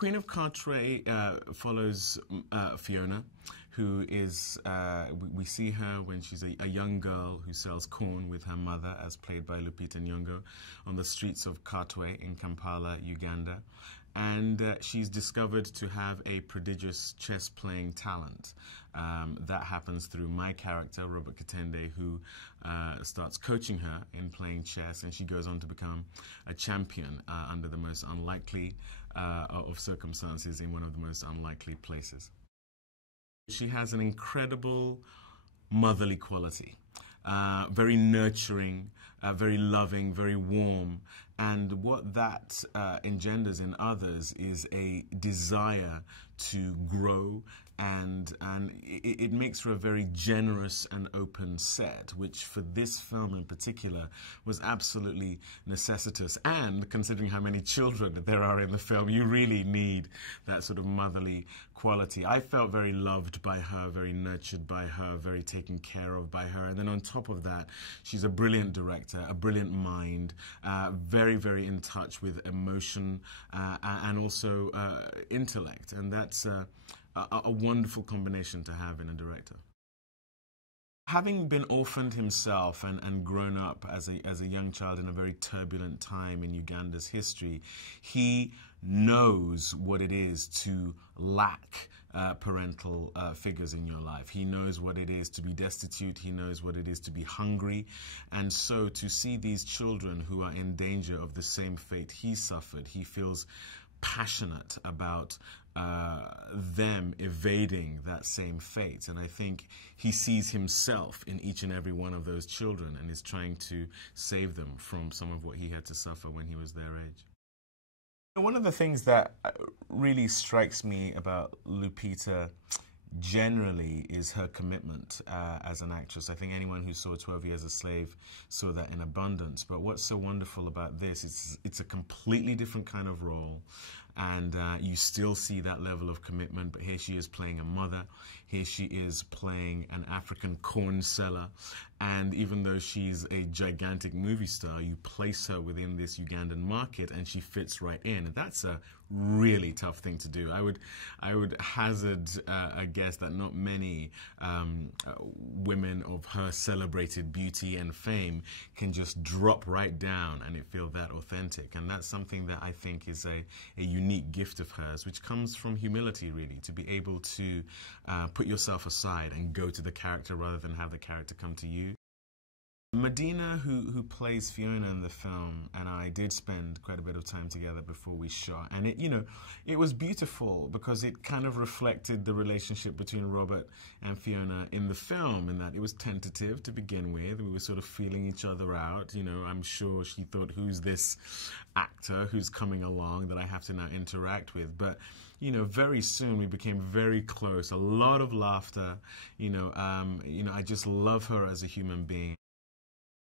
Queen of Katwe follows Fiona, who is, we see her when she's a young girl who sells corn with her mother, as played by Lupita Nyong'o, on the streets of Katwe in Kampala, Uganda. And she's discovered to have a prodigious chess-playing talent. That happens through my character, Robert Katende, who starts coaching her in playing chess, and she goes on to become a champion under the most unlikely of circumstances in one of the most unlikely places. She has an incredible motherly quality, very nurturing, very loving, very warm. And what that engenders in others is a desire to grow, and it makes for a very generous and open set, which for this film in particular was absolutely necessitous. And considering how many children there are in the film, you really need that sort of motherly quality. I felt very loved by her, very nurtured by her, very taken care of by her. And then on top of that, she's a brilliant director, a brilliant mind, very, very in touch with emotion and also intellect. And that's a wonderful combination to have in a director. Having been orphaned himself and grown up as a young child in a very turbulent time in Uganda's history, he knows what it is to lack parental figures in your life. He knows what it is to be destitute. He knows what it is to be hungry. And so to see these children who are in danger of the same fate he suffered, he feels passionate about them evading that same fate. And I think he sees himself in each and every one of those children and is trying to save them from some of what he had to suffer when he was their age. One of the things that really strikes me about Lupita generally is her commitment as an actress. I think anyone who saw 12 Years a Slave saw that in abundance. But what's so wonderful about this is it's a completely different kind of role, and you still see that level of commitment. But here she is playing a mother. Here she is playing an African corn seller. And even though she's a gigantic movie star, you place her within this Ugandan market and she fits right in. And that's a really tough thing to do. I would hazard a guess that not many women of her celebrated beauty and fame can just drop right down and it feel that authentic. And that's something that I think is a unique gift of hers, which comes from humility, really, to be able to put yourself aside and go to the character rather than have the character come to you. Madina, who plays Fiona in the film, and I did spend quite a bit of time together before we shot, and it was beautiful because it kind of reflected the relationship between Robert and Fiona in the film, in that it was tentative to begin with. We were sort of feeling each other out. I'm sure she thought, who's this actor who's coming along that I have to now interact with? But very soon we became very close. A lot of laughter. I just love her as a human being.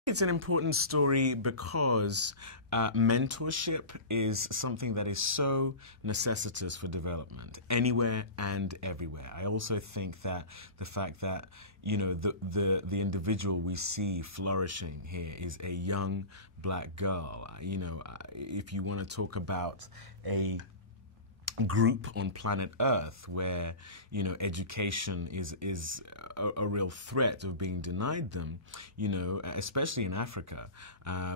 It's an important story because mentorship is something that is so necessitous for development, anywhere and everywhere. I also think that the fact that, the individual we see flourishing here is a young black girl. If you want to talk about a group on planet Earth where education is a real threat of being denied them, especially in Africa,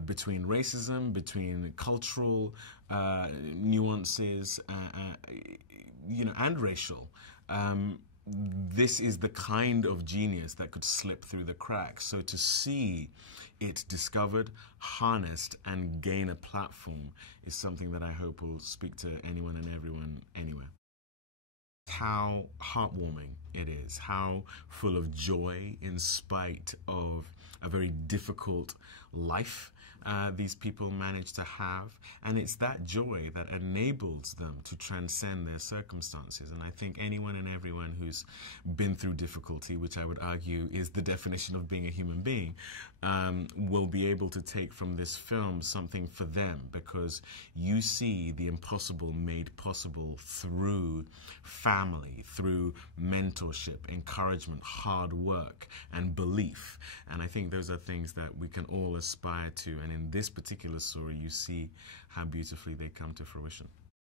between racism, between cultural nuances, and racial. This is the kind of genius that could slip through the cracks. So to see it discovered, harnessed, and gain a platform is something that I hope will speak to anyone and everyone anywhere. How heartwarming it is, how full of joy in spite of a very difficult life these people manage to have, and it's that joy that enables them to transcend their circumstances. And I think anyone and everyone who's been through difficulty, which I would argue is the definition of being a human being, will be able to take from this film something for them, because you see the impossible made possible through family, through mentorship, encouragement, hard work, and belief. And I think those are things that we can all aspire to. And in this particular story, you see how beautifully they come to fruition.